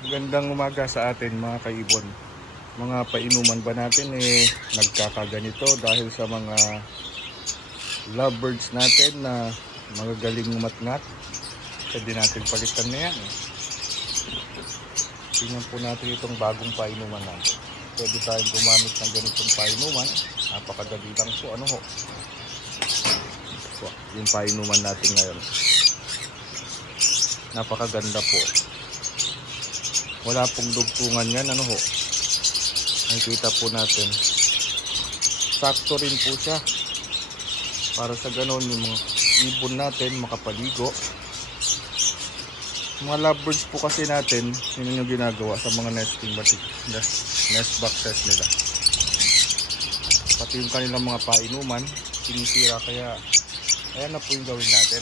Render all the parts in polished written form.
Magandang umaga sa atin mga kaibon. Mga painuman ba natin nagkakaganito dahil sa mga lovebirds natin na magagaling umatngat. Pwede natin palitan na yan. Tingnan po natin itong bagong painuman natin. Pwede tayong gumamit ng ganitong painuman. Napakadali lang po. Ano ho? So, yung painuman natin ngayon. Napakaganda po. Wala pong dugtungan yan, ano ho. Nakikita po natin. Sakto rin po siya. Para sa ganon, yung mga ibon natin makapaligo. Mga lovebirds po kasi natin, yun yung ginagawa sa mga nesting nest boxes nila. Pati yung kanilang mga painuman, sinisira, kaya ayan na po yung gawin natin.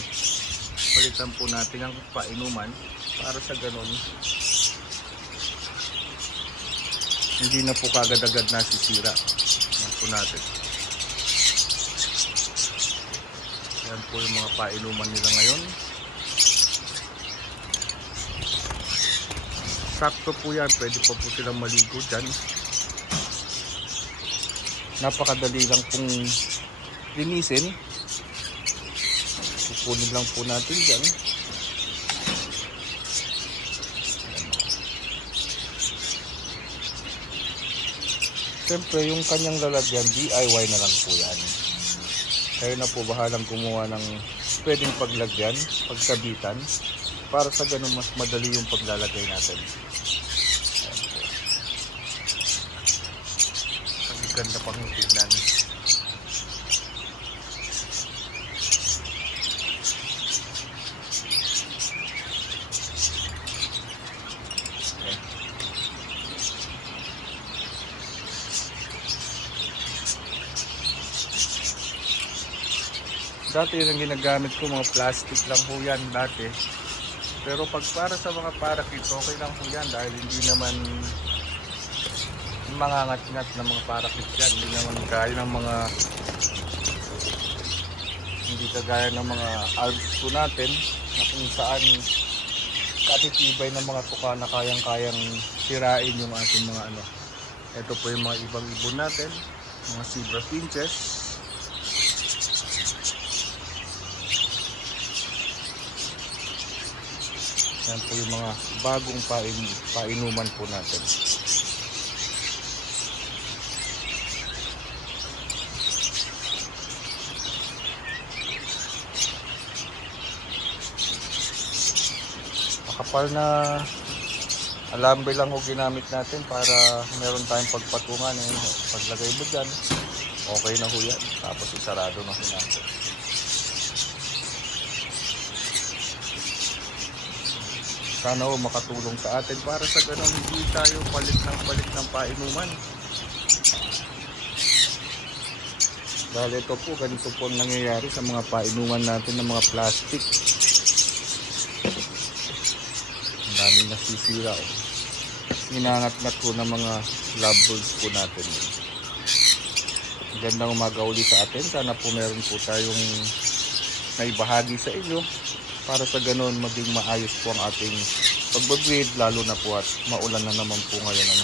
Palitan po natin ang painuman para sa ganon hindi na po kagad-agad nasisira. Yan po natin. Yan po yung mga painuman nila ngayon. Sakto po yan. Pwede pa po silang maligo dyan. Napakadali lang pong linisin. Pupunin lang po natin dyan. Siyempre, yung kanyang lalagyan, DIY na lang po yan. Kayo na po bahalang gumawa ng pwedeng paglagyan, pagsabitan, para sa ganun mas madali yung paglalagay natin. Ayan po. Ang ganda pang tignan. Dati yung ginagamit ko mga plastic lang po yan dati. Pero pag para sa mga parakit, okay lang po yan dahil hindi naman mangangat-ngat na mga parakit yan. Hindi naman kagaya ng mga ng mga alps po natin na kung saan katitibay ng mga tuka na kayang-kayang sirain yung ating mga ano. Ito po yung mga ibang ibon natin, mga zebra finches. Yan po yung mga bagong painuman po natin. Makapal na alambre lang ho ginamit natin para meron tayong pagpatungan. Paglagay mo dyan, okay na ho yan. Tapos isarado na ho natin. Sana o makatulong sa atin para sa ganun hindi tayo palit ng painuman. Dahil ito po, ganito po ang nangyayari sa mga painuman natin ng mga plastic. Ang daming nasisira. Hinangat-ngat po ng mga lovebirds po natin. Gandang umaga uli sa atin. Sana po meron po tayong naibahagi sa inyo. Para sa ganun maging maayos po ang ating pagbabreed, lalo na po at maulan na naman po ngayon.